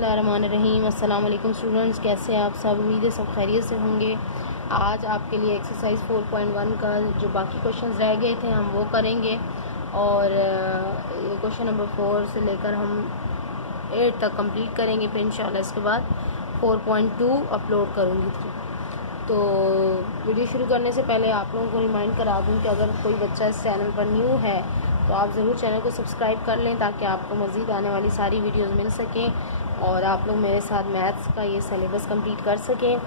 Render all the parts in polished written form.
बिस्मिल्लाहिर्रहमानिर्रहीम। अस्सलाम वालेकुम स्टूडेंट्स, कैसे हैं आप सब? उम्मीद है सब खैरियत से होंगे। आज आपके लिए एक्सरसाइज 4.1 का जो बाकी क्वेश्चंस रह गए थे हम वो करेंगे और क्वेश्चन नंबर 4 से लेकर हम 8 तक कंप्लीट करेंगे। फिर इंशाल्लाह इसके बाद 4.2 अपलोड करूँगी। तो वीडियो शुरू करने से पहले आप लोगों को रिमाइंड करा दूँ कि अगर कोई बच्चा इस चैनल पर न्यू है तो आप ज़रूर चैनल को सब्सक्राइब कर लें ताकि आपको मज़ीद आने वाली सारी वीडियोस मिल सकें और आप लोग मेरे साथ मैथ्स का ये सिलेबस कंप्लीट कर सकें।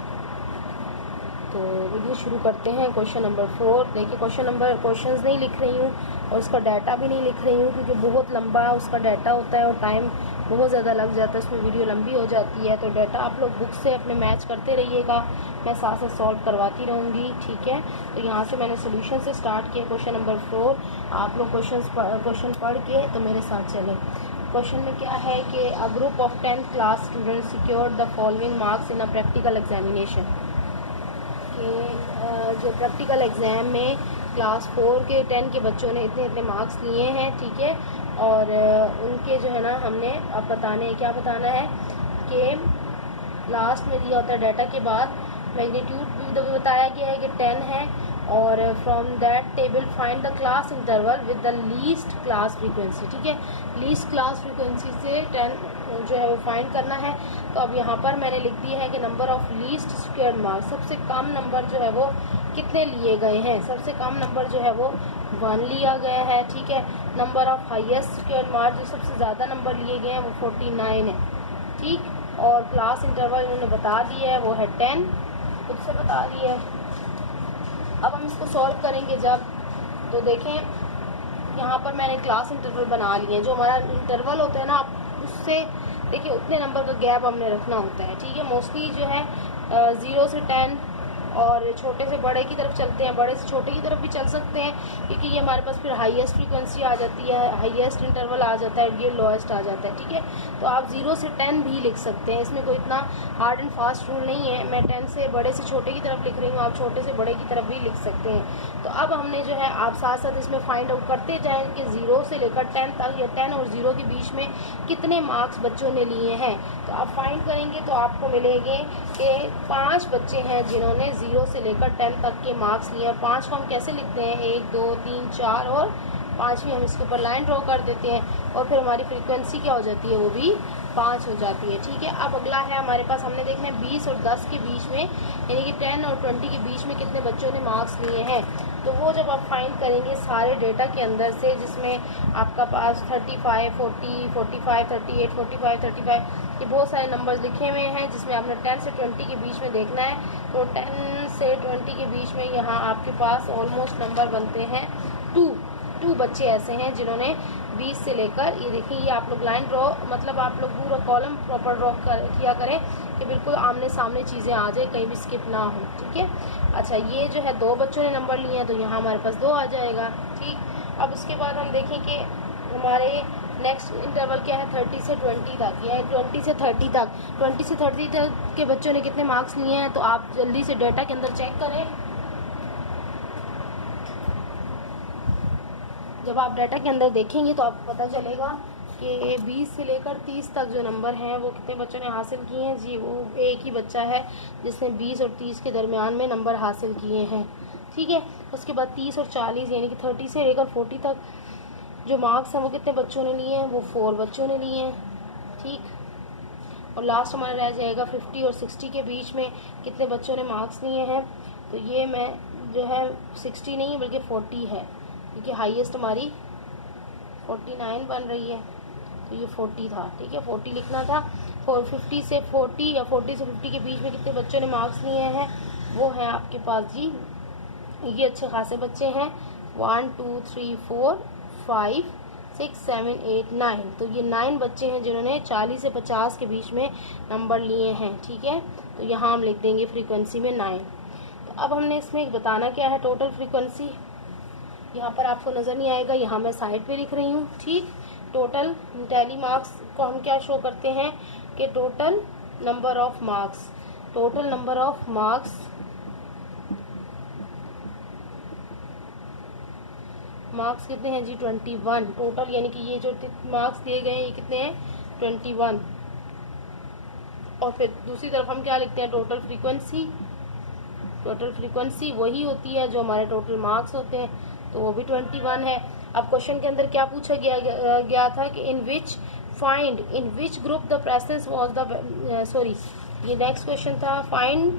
तो वीडियो शुरू करते हैं। क्वेश्चन नंबर 4 देखिए, क्वेश्चंस नहीं लिख रही हूँ और उसका डाटा भी नहीं लिख रही हूँ क्योंकि बहुत लंबा उसका डाटा होता है और टाइम बहुत ज़्यादा लग जाता है, उसमें वीडियो लंबी हो जाती है। तो डाटा आप लोग बुक से अपने मैच करते रहिएगा, मैं साथ साथ सॉल्व करवाती रहूँगी, ठीक है। तो यहाँ से मैंने सोल्यूशन से स्टार्ट किया क्वेश्चन नंबर 4। आप लोग क्वेश्चन पढ़ के तो मेरे साथ चलें। क्वेश्चन में क्या है कि a group of 10th class student secured the following marks in a practical examination. कि जो प्रैक्टिकल एग्ज़ाम में क्लास 4 के 10 के बच्चों ने इतने इतने मार्क्स लिए हैं, ठीक है। और उनके जो है ना हमने अब क्या बताना है कि लास्ट में दिया होता है डाटा के बाद मैग्नीट्यूड भी तो बताया गया है कि 10 है और from that table find the class interval with the least class frequency, ठीक है। लीस्ट क्लास फ्रीक्वेंसी से 10 जो है वो फाइंड करना है। तो अब यहाँ पर मैंने लिख दिया है कि number of least square marks, सबसे कम नंबर जो है वो कितने लिए गए हैं। सबसे कम नंबर जो है वो 1 लिया गया है, ठीक है। Number of highest square marks, जो सबसे ज़्यादा नंबर लिए गए हैं वो 49 है, ठीक। और क्लास इंटरवल उन्होंने बता दिया है वो है 10, खुद से बता दिया है। अब हम इसको सॉल्व करेंगे जब, तो देखें यहाँ पर मैंने क्लास इंटरवल बना लिए हैं। जो हमारा इंटरवल होता है ना, आप उससे देखिए उतने नंबर का गैप हमने रखना होता है, ठीक है। मोस्टली जो है 0 से 10 और छोटे से बड़े की तरफ चलते हैं, बड़े से छोटे की तरफ भी चल सकते हैं क्योंकि ये हमारे पास फिर हाईएस्ट फ्रीक्वेंसी आ जाती है, हाईएस्ट इंटरवल आ जाता है, ये लोएस्ट आ जाता है, ठीक है। तो आप 0 से 10 भी लिख सकते हैं, इसमें कोई इतना हार्ड एंड फास्ट रूल नहीं है। मैं 10 से बड़े से छोटे की तरफ लिख रही हूँ, आप छोटे से बड़े की तरफ भी लिख सकते हैं। तो अब हमने जो है आप साथ साथ इसमें फाइंड आउट करते जाएँ कि 0 से लेकर 10 तक या 10 और 0 के बीच में कितने मार्क्स बच्चों ने लिए हैं। तो आप फाइंड करेंगे तो आपको मिलेंगे कि 5 बच्चे हैं जिन्होंने 0 से लेकर 10 तक के मार्क्स लिए। और 5 को हम कैसे लिखते हैं, 1 2 3 4 और 5वीं हम इसके ऊपर लाइन ड्रॉ कर देते हैं और फिर हमारी फ्रीक्वेंसी क्या हो जाती है, वो भी 5 हो जाती है, ठीक है। अब अगला है हमारे पास, हमने देखना है 20 और 10 के बीच में यानी कि 10 और 20 के बीच में कितने बच्चों ने मार्क्स लिए हैं। तो वो जब आप फाइंड करेंगे सारे डेटा के अंदर से, जिसमें आपका पास 35 40 45 38 45 35 ये बहुत सारे नंबर्स लिखे हुए हैं, जिसमें आपने 10 से 20 के बीच में देखना है। तो 10 से 20 के बीच में यहाँ आपके पास ऑलमोस्ट नंबर बनते हैं 2 बच्चे ऐसे हैं जिन्होंने 20 से लेकर, ये देखिए ये आप लोग लाइन ड्रॉ, मतलब आप लोग पूरा कॉलम प्रॉपर ड्रॉ किया करें कि बिल्कुल आमने सामने चीज़ें आ जाए, कहीं भी स्किप ना हो, ठीक है। अच्छा, ये जो है 2 बच्चों ने नंबर लिए हैं तो यहाँ हमारे पास 2 आ जाएगा, ठीक। अब उसके बाद हम देखें कि हमारे नेक्स्ट इंटरवल क्या है, 30 से 20 तक या 20 से 30 तक। 20 से 30 तक के बच्चों ने कितने मार्क्स लिए हैं, तो आप जल्दी से डाटा के अंदर चेक करें। जब आप डाटा के अंदर देखेंगे तो आपको पता चलेगा कि 20 से लेकर 30 तक जो नंबर हैं वो कितने बच्चों ने हासिल किए हैं। जी, वो एक ही बच्चा है जिसने 20 और 30 के दरमियान में नंबर हासिल किए हैं, ठीक है। उसके बाद 30 और 40 यानी कि 30 से लेकर 40 तक जो मार्क्स हैं वो कितने बच्चों ने लिए हैं, वो 4 बच्चों ने लिए हैं, ठीक। और लास्ट हमारा रह जाएगा 50 और 60 के बीच में कितने बच्चों ने मार्क्स लिए हैं। तो ये मैं जो है 60 नहीं बल्कि 40 है क्योंकि हाईएस्ट हमारी 49 बन रही है, तो ये 40 था, ठीक है। 40 लिखना था। 50 से 40 या 40 से 50 के बीच में कितने बच्चों ने मार्क्स लिए हैं, वो हैं आपके पास जी, ये अच्छे खासे बच्चे हैं 1 2 3 4 5 6 7 8 9। तो ये 9 बच्चे हैं जिन्होंने 40 से 50 के बीच में नंबर लिए हैं, ठीक है। तो यहाँ हम लिख देंगे फ्रीक्वेंसी में 9। तो अब हमने इसमें बताना क्या है, टोटल फ्रीक्वेंसी यहाँ पर आपको नज़र नहीं आएगा, यहाँ मैं साइड पे लिख रही हूँ, ठीक। टोटल टैली मार्क्स को हम क्या शो करते हैं कि total number of marks, total number of marks कितने हैं जी, 21 टोटल, यानी कि ये जो मार्क्स दिए गए हैं ये कितने हैं, 21। और फिर दूसरी तरफ हम क्या लिखते हैं, टोटल फ्रीक्वेंसी। टोटल फ्रीक्वेंसी वही होती है जो हमारे टोटल मार्क्स होते हैं, तो वो भी 21 है। अब क्वेश्चन के अंदर क्या पूछा गया था कि in which group the presence was the sorry, ये नेक्स्ट क्वेश्चन था, find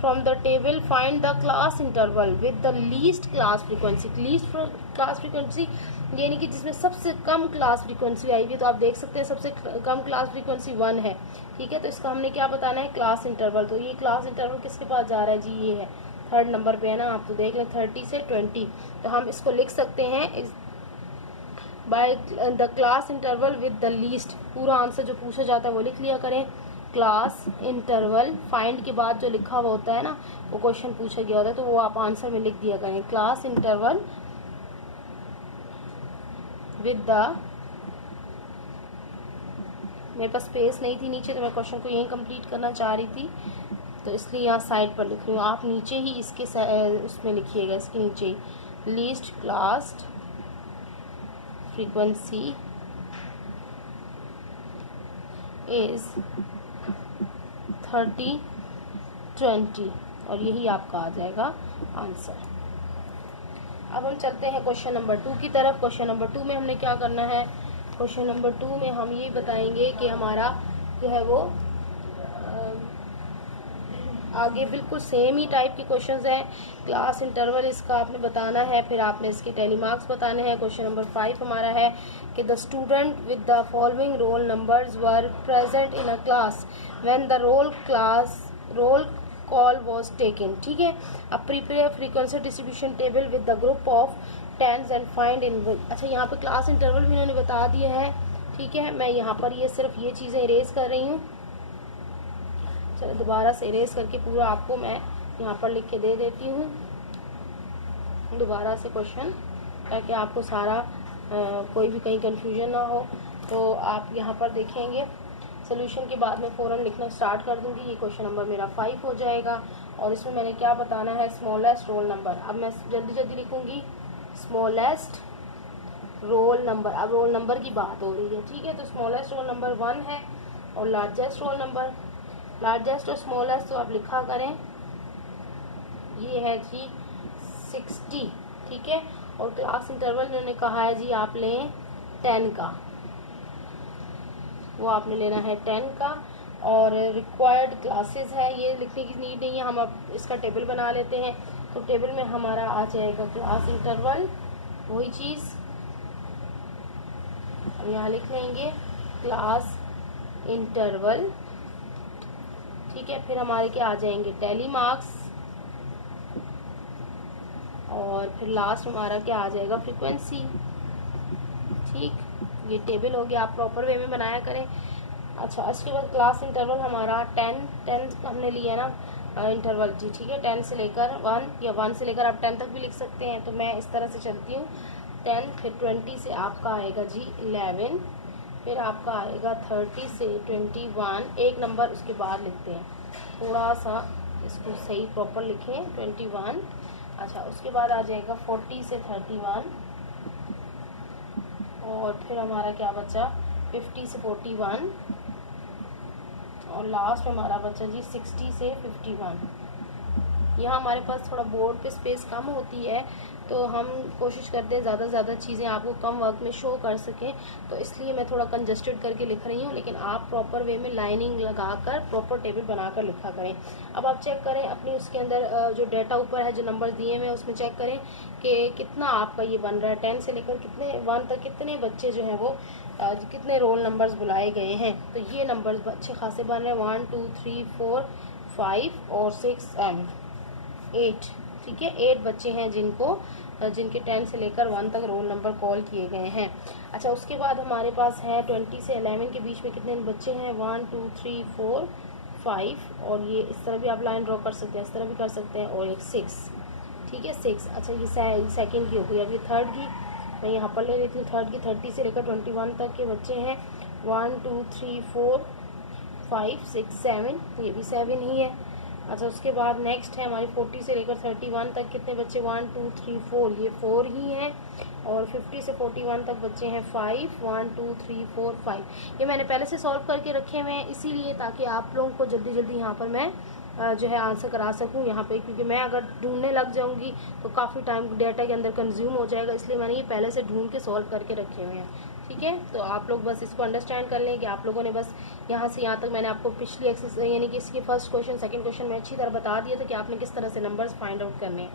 from the table find the class interval with the least class frequency. Least class frequency यानी कि जिसमें सबसे कम क्लास फ्रीक्वेंसी आई हुई है, तो आप देख सकते हैं सबसे कम क्लास फ्रीक्वेंसी 1 है, ठीक है। तो इसका हमने क्या बताना है, क्लास इंटरवल। तो ये क्लास इंटरवल किसके पास जा रहा है जी, ये है 3rd नंबर पे है ना, आप तो देख लें 30 से 20। तो हम इसको लिख सकते हैं by the class interval with the least. पूरा आंसर जो पूछा जाता है वो लिख लिया करें, क्लास इंटरवल फाइंड के बाद जो लिखा हुआ होता है ना, वो क्वेश्चन पूछा गया होता है, तो वो आप आंसर में लिख दिया करें, क्लास इंटरवल विद द, मेरे पास स्पेस नहीं थी नीचे तो मैं क्वेश्चन को यहीं कंप्लीट करना चाह रही थी, तो इसलिए यहाँ साइड पर लिख रही हूँ। आप नीचे ही इसके उसमें लिखिएगा, इसके नीचे ही लीस्ट क्लास फ्रीक्वेंसी इज 30-20 और यही आपका आ जाएगा आंसर। अब हम चलते हैं क्वेश्चन नंबर 2 की तरफ। क्वेश्चन नंबर 2 में हमने क्या करना है, क्वेश्चन नंबर 2 में हम ये बताएंगे कि हमारा जो है वो आगे बिल्कुल सेम ही टाइप के क्वेश्चंस हैं। क्लास इंटरवल इसका आपने बताना है, फिर आपने इसके टेली मार्क्स बताने हैं। क्वेश्चन नंबर 5 हमारा है कि the student with the following roll numbers were present in a class when the roll call was taken, ठीक है। अब prepare frequency distribution table with the group of tens and find in. अच्छा, यहाँ पे class interval भी इन्होंने बता दिया है, ठीक है। मैं यहाँ पर ये सिर्फ ये चीज़ें इरेज कर रही हूँ। चलो दोबारा से इरेज करके पूरा आपको मैं यहाँ पर लिख के दे देती हूँ दोबारा से क्वेश्चन, ताकि आपको सारा कोई भी कहीं कन्फ्यूजन ना हो। तो आप यहाँ पर देखेंगे सोल्यूशन के बाद में फ़ौरन लिखना स्टार्ट कर दूँगी। ये क्वेश्चन नंबर मेरा 5 हो जाएगा और इसमें मैंने क्या बताना है, स्मॉलेस्ट रोल नंबर। अब मैं जल्दी लिखूँगी, स्मॉलेस्ट रोल नंबर। अब रोल नंबर की बात हो रही है, ठीक है। तो स्मॉलेस्ट रोल नंबर 1 है और लार्जेस्ट रोल नंबर, लार्जेस्ट और स्मॉलेस्ट तो आप लिखा करें, ये है जी 60, ठीक है। और क्लास इंटरवल इन्होंने कहा है जी आप लें 10 का, वो आपने लेना है 10 का। और रिक्वायर्ड क्लासेस है, ये लिखने की नीड नहीं है, हम अब इसका टेबल बना लेते हैं। तो टेबल में हमारा आ जाएगा क्लास इंटरवल, वही चीज़ हम यहाँ लिख लेंगे, क्लास इंटरवल, ठीक है। फिर हमारे क्या आ जाएंगे, टेली मार्क्स, और फिर लास्ट हमारा क्या आ जाएगा, फ्रीक्वेंसी, ठीक। ये टेबल हो गया, आप प्रॉपर वे में बनाया करें। अच्छा, उसके बाद क्लास इंटरवल हमारा 10 हमने लिया ना इंटरवल जी, ठीक है। 10 से लेकर 1 या 1 से लेकर आप 10 तक भी लिख सकते हैं। तो मैं इस तरह से चलती हूँ, 10, फिर 20 से आपका आएगा जी 11, फिर आपका आएगा 30 से 21, एक नंबर उसके बाद लिखते हैं, थोड़ा सा इसको सही प्रॉपर लिखें, 21। अच्छा, उसके बाद आ जाएगा 40 से 31, और फिर हमारा क्या बचा, 50 से 41, और लास्ट में हमारा बचा जी 60 से 51। यहाँ हमारे पास थोड़ा बोर्ड पे स्पेस कम होती है, तो हम कोशिश करते हैं ज़्यादा से ज़्यादा चीज़ें आपको कम वक्त में शो कर सकें, तो इसलिए मैं थोड़ा कंजस्टेड करके लिख रही हूँ। लेकिन आप प्रॉपर वे में लाइनिंग लगाकर प्रॉपर टेबल बनाकर लिखा करें। अब आप चेक करें अपनी उसके अंदर जो डाटा ऊपर है, जो नंबर दिए हुए हैं, उसमें चेक करें कि कितना आपका ये बन रहा है। 10 से लेकर कितने 1 तक कितने बच्चे जो हैं वो कितने रोल नंबर्स बुलाए गए हैं। तो ये नंबर्स अच्छे खासे बन रहे हैं, 1 2 3 4 5 और 6 8, ठीक है। 8 बच्चे हैं जिनके 10 से लेकर 1 तक रोल नंबर कॉल किए गए हैं। अच्छा, उसके बाद हमारे पास है 20 से 11 के बीच में कितने बच्चे हैं, 1 2 3 4 5, और ये इस तरह भी आप लाइन ड्रॉ कर सकते हैं, इस तरह भी कर सकते हैं, और एक 6, ठीक है, 6। अच्छा, ये सेकंड की हो गई। अब ये थर्ड की मैं यहाँ पर ले लेती हूँ। थर्ड की 30 से लेकर 21 तक के बच्चे हैं, 1 2 3 4 5 6 7, ये भी 7 ही है। अच्छा, उसके बाद नेक्स्ट है हमारी 40 से लेकर 31 तक कितने बच्चे, 1 2 3 4, ये 4 ही हैं। और 50 से 41 तक बच्चे हैं 5, 1 2 3 4 5। ये मैंने पहले से सॉल्व करके रखे हुए हैं, इसीलिए ताकि आप लोगों को जल्दी जल्दी यहाँ पर मैं जो है आंसर करा सकूँ यहाँ पे, क्योंकि मैं अगर ढूंढने लग जाऊँगी तो काफ़ी टाइम डेटा के अंदर कंज्यूम हो जाएगा, इसलिए मैंने ये पहले से ढूंढ के सॉल्व करके रखे हुए हैं। ठीक है, तो आप लोग बस इसको अंडरस्टैंड कर लें कि आप लोगों ने बस यहाँ से यहाँ तक मैंने आपको पिछली एक्सरसाइज यानी कि इसके फर्स्ट क्वेश्चन सेकंड क्वेश्चन में अच्छी तरह बता दिया था कि आपने किस तरह से नंबर्स फाइंड आउट करने हैं।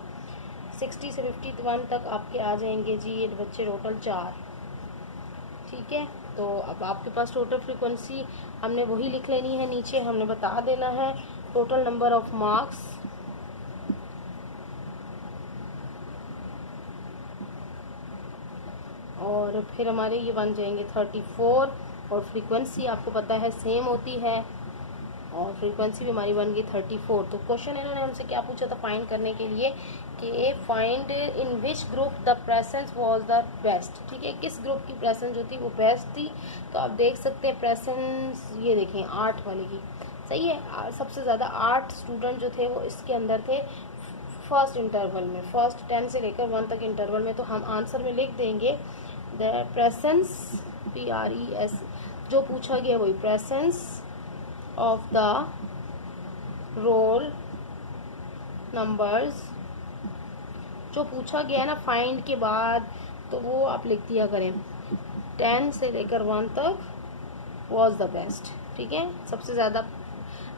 60 से 51 तक आपके आ जाएंगे जी ये बच्चे टोटल 4। ठीक है, तो अब आपके पास टोटल फ्रीक्वेंसी हमने वही लिख लेनी है, नीचे हमने बता देना है टोटल नंबर ऑफ मार्क्स और फिर हमारे ये बन जाएंगे 34 और फ्रीक्वेंसी आपको पता है सेम होती है और फ्रीक्वेंसी भी हमारी बन गई 34। तो क्वेश्चन इन्होंने हमसे क्या पूछा था फाइंड करने के लिए कि find in which group the presence was the best. ठीक है, किस ग्रुप की प्रेजेंस जो थी वो बेस्ट थी। तो आप देख सकते हैं प्रेजेंस ये देखें 8 वाले की, सही है। सबसे ज़्यादा 8 स्टूडेंट जो थे वो इसके अंदर थे फर्स्ट इंटरवल में, फर्स्ट 10 से लेकर 1 तक इंटरवल में। तो हम आंसर में लिख देंगे द प्रेजेंस PRES, जो पूछा गया वही presence of the roll numbers, जो पूछा गया ना फाइंड के बाद तो वो आप लिख दिया करें 10 से लेकर 1 तक वाज द बेस्ट। ठीक है, सबसे ज़्यादा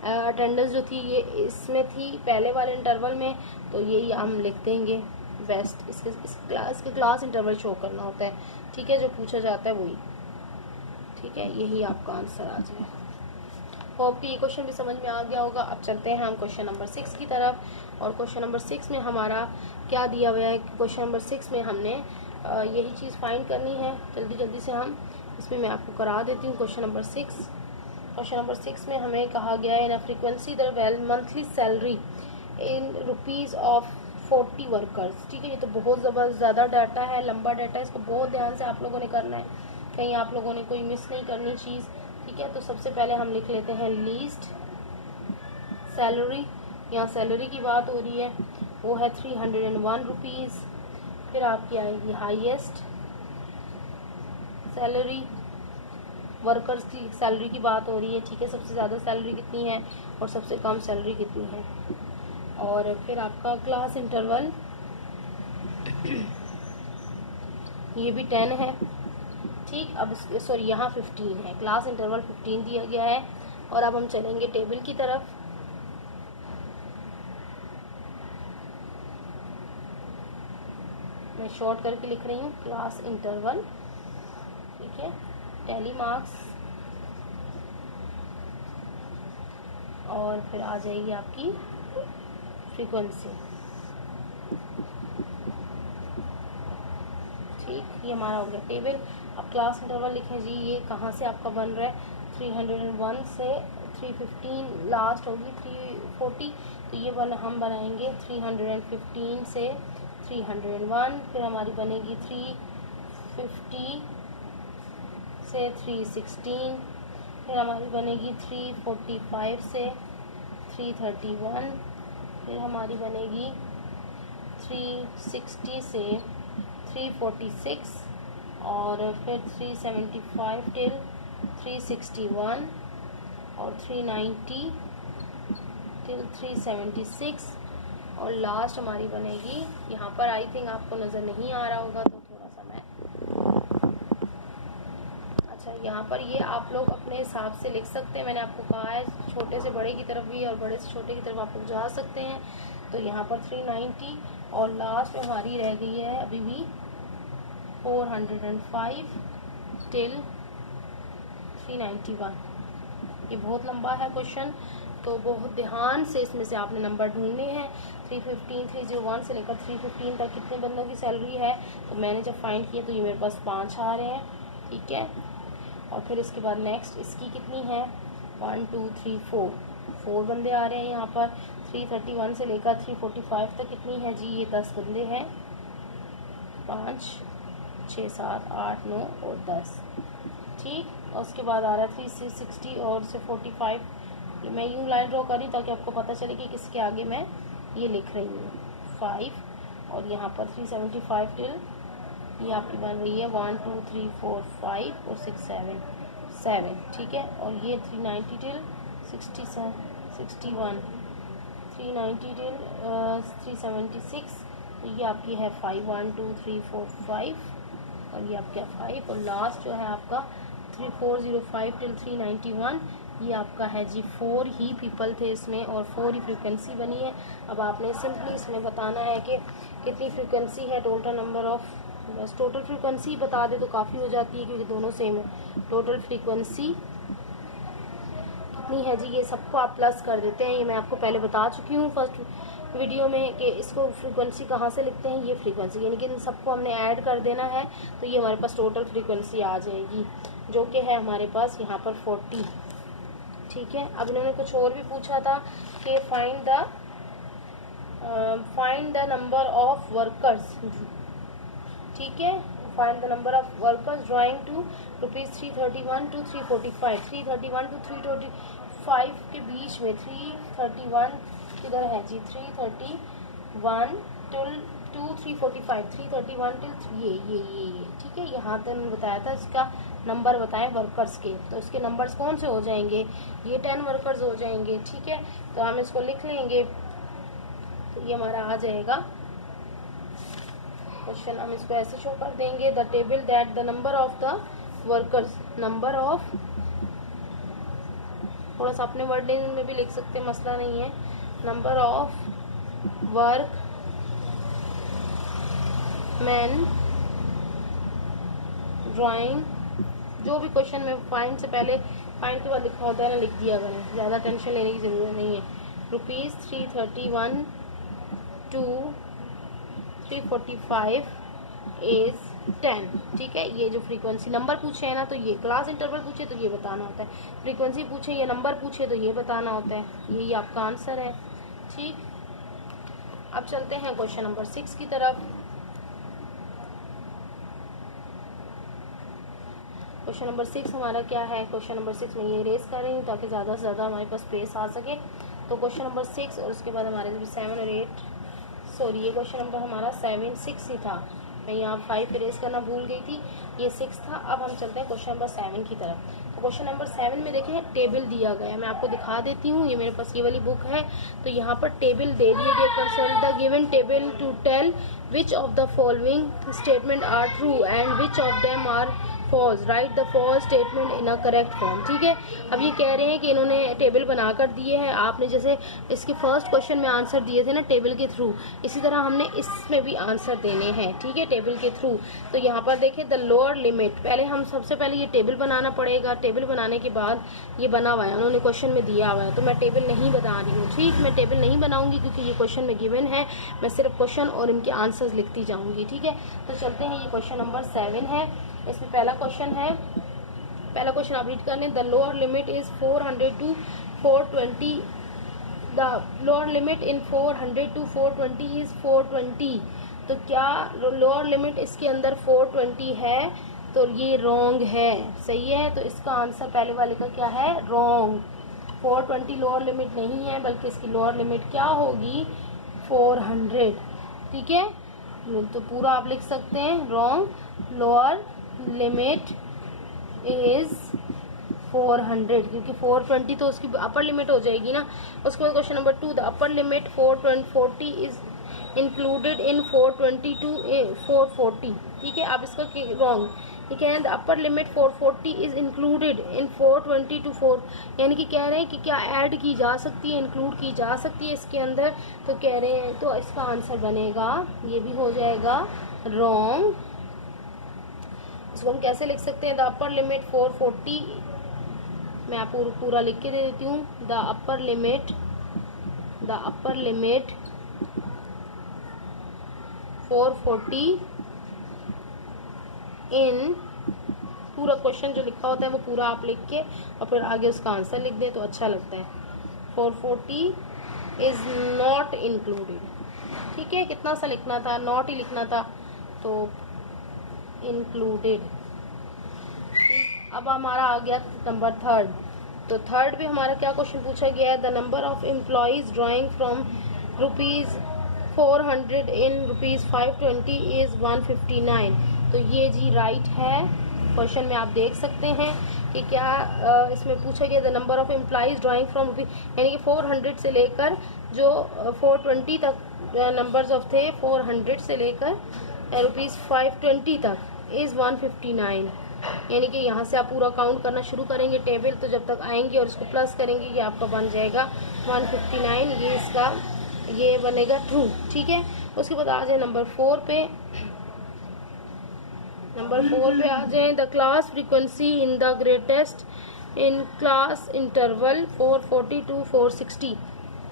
अटेंडेंस जो थी ये इसमें थी पहले वाले इंटरवल में, तो यही हम लिख देंगे बेस्ट। इसके क्लास इंटरवल शो करना होता है। ठीक है, जो पूछा जाता है वही। ठीक है, यही आपका आंसर आ जाए। होप कि ये क्वेश्चन भी समझ में आ गया होगा। अब चलते हैं हम क्वेश्चन नंबर 6 की तरफ। और क्वेश्चन नंबर 6 में हमारा क्या दिया हुआ है कि क्वेश्चन नंबर 6 में हमने यही चीज़ फाइंड करनी है। जल्दी जल्दी से हम इसमें मैं आपको करा देती हूँ। क्वेश्चन नंबर 6, क्वेश्चन नंबर 6 में हमें कहा गया है ना frequency the well monthly salary in rupees of 40 workers. ठीक है, ये तो बहुत ज़बरदस्त ज़्यादा डाटा है, लंबा डाटा है, इसको बहुत ध्यान से आप लोगों ने करना है, कहीं आप लोगों ने कोई मिस नहीं करनी चीज़। ठीक है, तो सबसे पहले हम लिख लेते हैं लीस्ट सैलरी। यहाँ सैलरी की बात हो रही है, वो है 301 रुपीज़। फिर आपकी आएगी हाईएस्ट सैलरी, वर्कर्स की सैलरी की बात हो रही है। ठीक है, सबसे ज़्यादा सैलरी कितनी है और सबसे कम सैलरी कितनी है। और फिर आपका क्लास इंटरवल ये भी 10 है। ठीक, अब सॉरी यहाँ 15 है, क्लास इंटरवल 15 दिया गया है। और अब हम चलेंगे टेबल की तरफ। मैं शॉर्ट करके लिख रही हूँ क्लास इंटरवल। ठीक है, टैली मार्क्स और फिर आ जाएगी आपकी फ्रीक्वेंसी। ठीक, ये हमारा हो गया टेबल। अब क्लास इंटरवल लिखें जी, ये कहाँ से आपका बन रहा है 301 से 315 लास्ट होगी 340, तो ये हम बनाएंगे 315 से 301। फिर हमारी बनेगी 350 से 316। फिर हमारी बनेगी 345 से 331। फिर हमारी बनेगी 360 से 346 और फिर 375 टिल 361 और 390 टिल 376 और लास्ट हमारी बनेगी यहाँ पर। आई थिंक आपको नज़र नहीं आ रहा होगा तो थोड़ा सा मैं अच्छा यहाँ पर ये आप लोग अपने हिसाब से लिख सकते हैं। मैंने आपको कहा है छोटे से बड़े की तरफ भी और बड़े से छोटे की तरफ आप लोग जा सकते हैं। तो यहाँ पर 390 और लास्ट में हमारी रह गई है अभी भी 405 टिल 391। ये बहुत लंबा है क्वेश्चन, तो बहुत ध्यान से इसमें से आपने नंबर ढूंढने हैं। 301 से लेकर 315 तक कितने बंदों की सैलरी है, तो मैंने जब फाइंड किया तो ये मेरे पास 5 आ रहे हैं। ठीक है, और फिर इसके बाद नेक्स्ट इसकी कितनी है 1 2 3 4 बंदे आ रहे हैं यहाँ पर। 331 से लेकर 345 तक कितनी है जी, ये 10 बंदे हैं, 5 6 7 8 9 और 10। ठीक, और उसके बाद आ रहा है 360 और से 45 मैं यूँ लाइन ड्रॉ करी ताकि आपको पता चले कि किसके आगे मैं ये लिख रही हूँ 5 और यहाँ पर 375 टिल ये आपकी बन रही है 1 2 3 4 5 और 6 7, ठीक है। और ये 390 टिल 61 390 टिल 376, तो ये आपकी है 5 1 2 3 4 5 और ये आपका 5 और लास्ट जो है आपका 3405 टिल 391 ये आपका है जी 4 ही पीपल थे इसमें और 4 ही फ्रीक्वेंसी बनी है। अब आपने सिंपली इसमें बताना है कि कितनी फ्रीक्वेंसी है, टोटल नंबर ऑफ, बस टोटल फ्रीक्वेंसी बता दे तो काफ़ी हो जाती है क्योंकि दोनों सेम है। टोटल फ्रीक्वेंसी कितनी है जी, ये सबको आप प्लस कर देते हैं, ये मैं आपको पहले बता चुकी हूँ फर्स्ट वीडियो में कि इसको फ्रीक्वेंसी कहाँ से लिखते हैं, ये फ्रीक्वेंसी यानी कि इन सबको हमने ऐड कर देना है तो ये हमारे पास टोटल फ्रीक्वेंसी आ जाएगी जो कि है हमारे पास यहाँ पर 40, ठीक है। अब इन्होंने कुछ और भी पूछा था कि find the number of workers, ठीक है, find the number of workers drawing to ₹331 to 345, 331 to 345 के बीच में 331 किधर है जी, 331 to 345, 331 till ये ठीक है। यहाँ तक मैंने बताया था इसका नंबर बताएं वर्कर्स के, तो इसके नंबर्स कौन से हो जाएंगे, ये 10 वर्कर्स हो जाएंगे, ठीक है। तो हम इसको लिख लेंगे तो ये हमारा आ जाएगा क्वेश्चन, हम इसको ऐसे शो कर देंगे the table that the number of the workers, number of, थोड़ा सा अपने वर्डिंग में भी लिख सकते हैं मसला नहीं है, number of work man drawing, जो भी क्वेश्चन में फाइंड से पहले फाइंड के बाद लिखा होता है ना लिख दिया करें, ज़्यादा टेंशन लेने की ज़रूरत नहीं है। ₹331 to 345 इज़ 10, ठीक है। ये जो फ्रीक्वेंसी नंबर पूछे है ना तो ये क्लास इंटरवल पूछे तो ये बताना होता है, फ्रीक्वेंसी पूछे या नंबर पूछे तो ये बताना होता है, यही आपका आंसर है, ठीक। अब चलते हैं क्वेश्चन नंबर 6 की तरफ। क्वेश्चन नंबर 6 हमारा क्या है, क्वेश्चन नंबर 6 में ये रेस कर रही हूँ ताकि ज़्यादा से ज़्यादा हमारे पास स्पेस आ सके। तो क्वेश्चन नंबर 6 और उसके बाद हमारे 7 और 8, सॉरी ये क्वेश्चन नंबर हमारा 7 6 ही था, मैं यहाँ 5 रेस करना भूल गई थी, ये 6 था। अब हम चलते हैं क्वेश्चन नंबर 7 की तरफ। तो क्वेश्चन नंबर 7 में देखें टेबल दिया गया है, मैं आपको दिखा देती हूँ, ये मेरे पास ये वाली बुक है तो यहाँ पर टेबल दे दिए गए, consult the given table to tell which of the following statement are true and which of them are false, write the false statement in a correct form, ठीक है। अब ये कह रहे हैं कि इन्होंने टेबल बनाकर दिए हैं, आपने जैसे इसके फर्स्ट क्वेश्चन में आंसर दिए थे ना टेबल के थ्रू, इसी तरह हमने इसमें भी आंसर देने हैं, ठीक है, टेबल के थ्रू। तो यहाँ पर देखें द लोअर लिमिट, पहले हम सबसे पहले ये टेबल बनाना पड़ेगा, टेबल बनाने के बाद ये बना हुआ है, उन्होंने क्वेश्चन में दिया हुआ है, तो मैं टेबल नहीं बना रही हूँ, ठीक, मैं टेबल नहीं बनाऊंगी क्योंकि ये क्वेश्चन में गिवन है, मैं सिर्फ क्वेश्चन और इनके आंसर्स लिखती जाऊँगी, ठीक है। तो चलते हैं, ये क्वेश्चन नंबर 7 है, इसमें पहला क्वेश्चन है, पहला क्वेश्चन आप रीड कर लें, the lower limit is 400 to 420, the lower limit in 400 to 420 is 420, तो क्या लोअर लिमिट इसके अंदर 420 है, तो ये रॉन्ग है, सही है, तो इसका आंसर पहले वाले का क्या है, रॉन्ग, 420 लोअर लिमिट नहीं है बल्कि इसकी लोअर लिमिट क्या होगी 400, ठीक है। तो पूरा आप लिख सकते हैं रॉन्ग, लोअर लिमिट इज 400 क्योंकि 420 तो उसकी अपर लिमिट हो जाएगी ना। उसके बाद question number 2, the upper limit 440 is included in 420 to 440, ठीक है। अब इसका रॉन्ग, ये कह रहे हैं the upper limit 440 is included in 420 to 4, यानी कि कह रहे हैं कि क्या ऐड की जा सकती है, इंक्लूड की जा सकती है इसके अंदर, तो कह रहे हैं तो इसका आंसर बनेगा, ये भी हो जाएगा रॉन्ग। इसको हम कैसे लिख सकते हैं, द अपर लिमिट 440, मैं आपको पूरा लिख के दे देती हूँ, द अपर लिमिट 440 इन, पूरा क्वेश्चन जो लिखा होता है वो पूरा आप लिख के और फिर आगे उसका आंसर लिख दे तो अच्छा लगता है। 440 इज नॉट इंक्लूडेड, ठीक है, कितना सा लिखना था, नॉट ही लिखना था, तो इंक्लूडेड। अब हमारा आ गया नंबर 3, तो थर्ड भी हमारा क्या क्वेश्चन पूछा गया है, the number of employees drawing from ₹400 in ₹520 is 159। तो ये जी राइट है। क्वेश्चन में आप देख सकते हैं कि क्या इसमें पूछा गया the number of employees drawing from यानी कि 400 से लेकर जो 420 तक नंबर्स ऑफ थे, 400 से लेकर ₹520 तक इज़ 159। यानी कि यहाँ से आप पूरा काउंट करना शुरू करेंगे टेबल, तो जब तक आएंगे और इसको प्लस करेंगे ये आपका बन जाएगा 159। ये इसका ये बनेगा ट्रू। ठीक है, उसके बाद आ जाए नंबर 4 पे। नंबर 4 पे आ जाए, the class frequency in the greatest in class interval 440 to 460।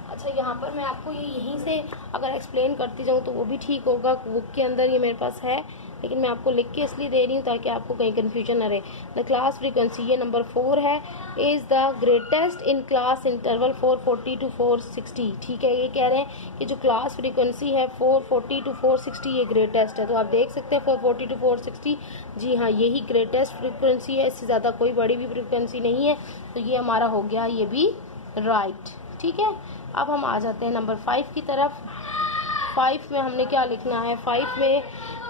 अच्छा, यहाँ पर मैं आपको ये यहीं से अगर एक्सप्लेन करती जाऊँ तो वो भी ठीक होगा, बुक के अंदर ये मेरे पास है, लेकिन मैं आपको लिख के इसलिए दे रही हूँ ताकि आपको कहीं कन्फ्यूजन ना रहे। द क्लास फ्रीक्वेंसी ये नंबर 4 है, is the greatest in class interval 440 to 460। ठीक है, ये कह रहे हैं कि जो क्लास फ्रीक्वेंसी है 440 to 460 ये ग्रेटेस्ट है। तो आप देख सकते हैं 440 to 460, जी हाँ यही ग्रेटेस्ट फ्रीक्वेंसी है, इससे ज़्यादा कोई बड़ी भी फ्रीक्वेंसी नहीं है। तो ये हमारा हो गया ये भी राइट। ठीक है, अब हम आ जाते हैं नंबर 5 की तरफ। 5 में हमने क्या लिखना है, 5 में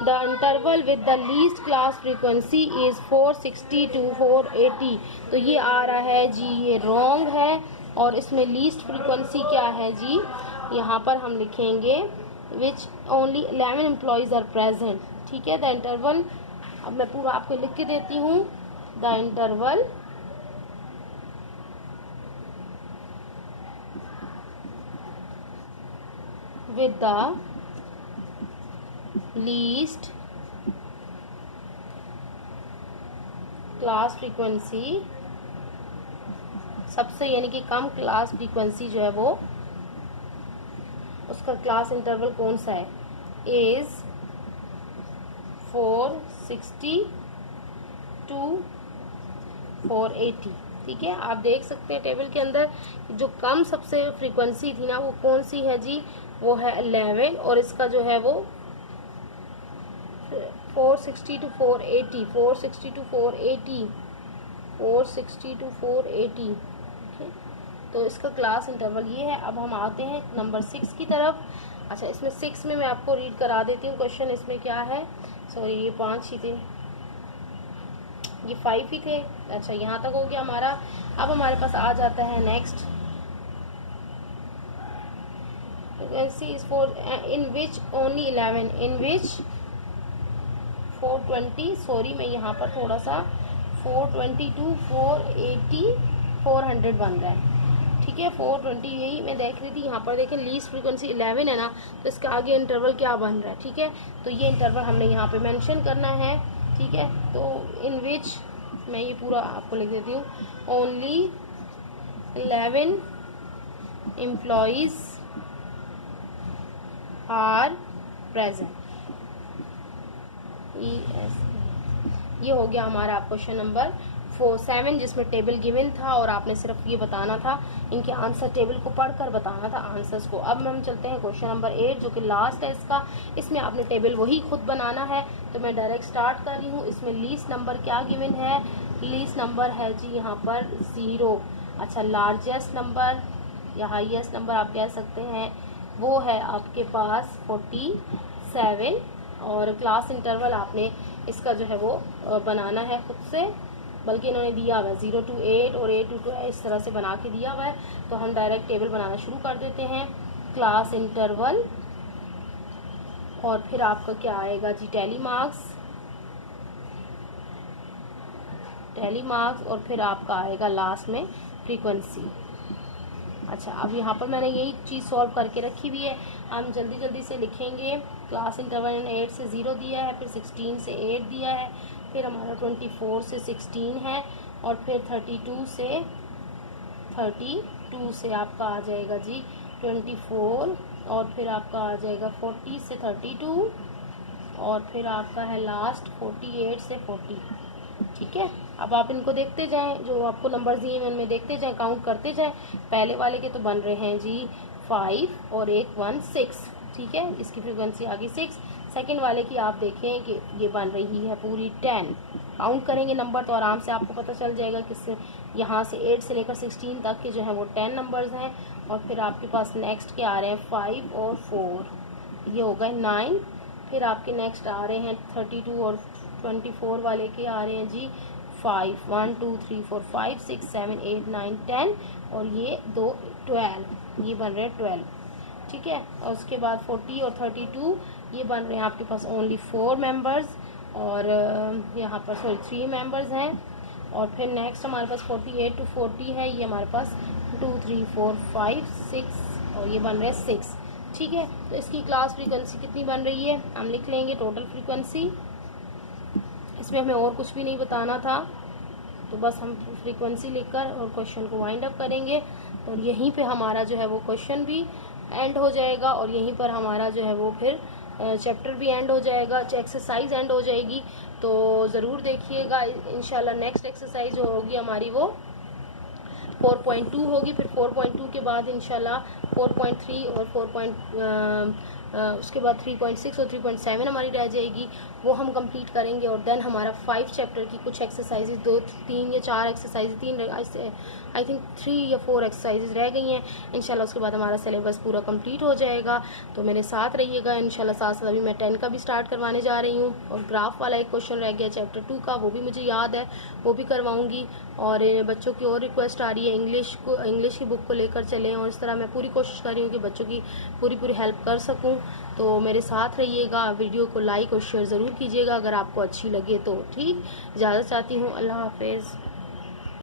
the interval with the least class frequency is 460 to 480। तो ये आ रहा है जी, ये रॉन्ग है, और इसमें लीस्ट फ्रीक्वेंसी क्या है जी, यहाँ पर हम लिखेंगे which only 11 employees are present. ठीक है, द इंटरवल, अब मैं पूरा आपको लिख के देती हूँ, the interval with the least class frequency, सबसे यानी कि कम क्लास फ्रीक्वेंसी जो है वो उसका क्लास इंटरवल कौन सा है, इज 460 to 480। ठीक है, आप देख सकते हैं टेबल के अंदर जो कम सबसे फ्रीक्वेंसी थी ना वो कौन सी है जी, वो है 11, और इसका जो है वो 460 to 480, 460 to 480, 460 to 480। ठीक है, तो इसका क्लास इंटरवल ये है। अब हम आते हैं नंबर 6 की तरफ। अच्छा, इसमें 6 में मैं आपको रीड करा देती हूँ क्वेश्चन। इसमें क्या है, सॉरी ये 5 ही थे, ये 5 ही थे। अच्छा, यहाँ तक हो गया हमारा। अब हमारे पास आ जाता है next, frequency is 4 in which only 11 in which 420, sorry मैं यहाँ पर थोड़ा सा 420 to 480 400 बन रहा है। ठीक है, 420 यही मैं देख रही थी, यहाँ पर देखें लीस्ट फ्रीक्वेंसी 11 है ना, तो इसका आगे इंटरवल क्या बन रहा है। ठीक है, तो ये इंटरवल हमने यहाँ पे मेंशन करना है। ठीक है, तो इन विच मैं ये पूरा आपको लिख देती हूँ, ओनली 11 एम्प्लॉयज़ आर प्रेजेंट। ये हो गया हमारा क्वेश्चन नंबर 7, जिसमें टेबल गिवन था और आपने सिर्फ ये बताना था, इनके आंसर टेबल को पढ़कर बताना था आंसर्स को। अब हम चलते हैं क्वेश्चन नंबर 8 जो कि लास्ट है इसका। इसमें आपने टेबल वही खुद बनाना है, तो मैं डायरेक्ट स्टार्ट कर रही हूँ। इसमें लीस्ट नंबर क्या गिवन है, लीस्ट नंबर है जी यहाँ पर 0। अच्छा, लार्जेस्ट नंबर या हाईएस्ट नंबर आप कह सकते हैं वो है आपके पास 47, और क्लास इंटरवल आपने इसका जो है वो बनाना है खुद से, बल्कि इन्होंने दिया हुआ है 0 to 8 और 8 to 2 इस तरह से बना के दिया हुआ है। तो हम डायरेक्ट टेबल बनाना शुरू कर देते हैं। क्लास इंटरवल, और फिर आपका क्या आएगा जी, टैली मार्क्स, और फिर आपका आएगा लास्ट में फ्रीक्वेंसी। अच्छा, अब यहाँ पर मैंने यही चीज़ सॉल्व करके रखी हुई है, हम जल्दी जल्दी से लिखेंगे। क्लास इंटरवल ने 8 से 0 दिया है, फिर 16 से 8 दिया है, फिर हमारा 24 से 16 है, और फिर 32 से आपका आ जाएगा जी 24, और फिर आपका आ जाएगा 40 से 32, और फिर आपका है लास्ट 48 से 40। ठीक है, अब आप इनको देखते जाएं, जो आपको नंबर दिए हैं उनमें देखते जाएं, काउंट करते जाएं। पहले वाले के तो बन रहे हैं जी 5 और एक 1 6। ठीक है, इसकी फ्रीक्वेंसी आ गई 6, सेकंड वाले की आप देखें कि ये बन रही है पूरी 10। काउंट करेंगे नंबर तो आराम से आपको पता चल जाएगा कि यहाँ से 8 से लेकर 16 तक के जो है वो 10 नंबर्स हैं। और फिर आपके पास नेक्स्ट के आ रहे हैं 5 और 4, ये हो गए 9। फिर आपके नेक्स्ट आ रहे हैं 32 और 24 वाले के आ रहे हैं जी 5, 1 2 3 4 5 6 7 8 9 10 और ये 2 12, ये बन रहे हैं 12, ठीक है। और उसके बाद 40 और 32 ये बन रहे हैं आपके पास ओनली 4 मेंबर्स और यहाँ पर 3 मेंबर्स हैं। और फिर नेक्स्ट हमारे पास 48 to 40 है, ये हमारे पास 2 3 4 5 6 और ये बन रहे हैं 6, ठीक है। तो इसकी क्लास फ्रीक्वेंसी कितनी बन रही है हम लिख लेंगे टोटल फ्रीक्वेंसी। इसमें हमें और कुछ भी नहीं बताना था, तो बस हम फ्रीक्वेंसी लिखकर और क्वेश्चन को वाइंड अप करेंगे और यहीं पे हमारा जो है वो क्वेश्चन भी एंड हो जाएगा और यहीं पर हमारा जो है वो फिर चैप्टर भी एंड हो जाएगा, एक्सरसाइज एंड हो जाएगी। तो ज़रूर देखिएगा। इंशाल्लाह नेक्स्ट एक्सरसाइज जो होगी हमारी वो 4.2 होगी। फिर 4.2 के बाद इंशाल्लाह 4.3 और उसके बाद 3.6 और 3.7 हमारी रह जाएगी, वो हम कंप्लीट करेंगे। और देन हमारा 5 चैप्टर की कुछ एक्सरसाइजेज 2 3 या 4 एक्सरसाइज आई थिंक 3 या 4 एक्सरसाइजेज रह गई हैं इंशाल्लाह। उसके बाद हमारा सिलेबस पूरा कंप्लीट हो जाएगा। तो मेरे साथ रहिएगा इंशाल्लाह। साथ साथ अभी मैं 10 का भी स्टार्ट करवाने जा रही हूँ और ग्राफ वाला एक क्वेश्चन रह गया चैप्टर 2 का, वो भी मुझे याद है, वो भी करवाऊँगी। और बच्चों की और रिक्वेस्ट आ रही है इंग्लिश की बुक को लेकर चलें और इस तरह मैं पूरी कोशिश कर रही हूँ कि बच्चों की पूरी हेल्प कर सकूँ। तो मेरे साथ रहिएगा, वीडियो को लाइक और शेयर ज़रूर कीजिएगा अगर आपको अच्छी लगे तो। ठीक, इजाज़त चाहती हूँ, अल्लाह हाफिज़।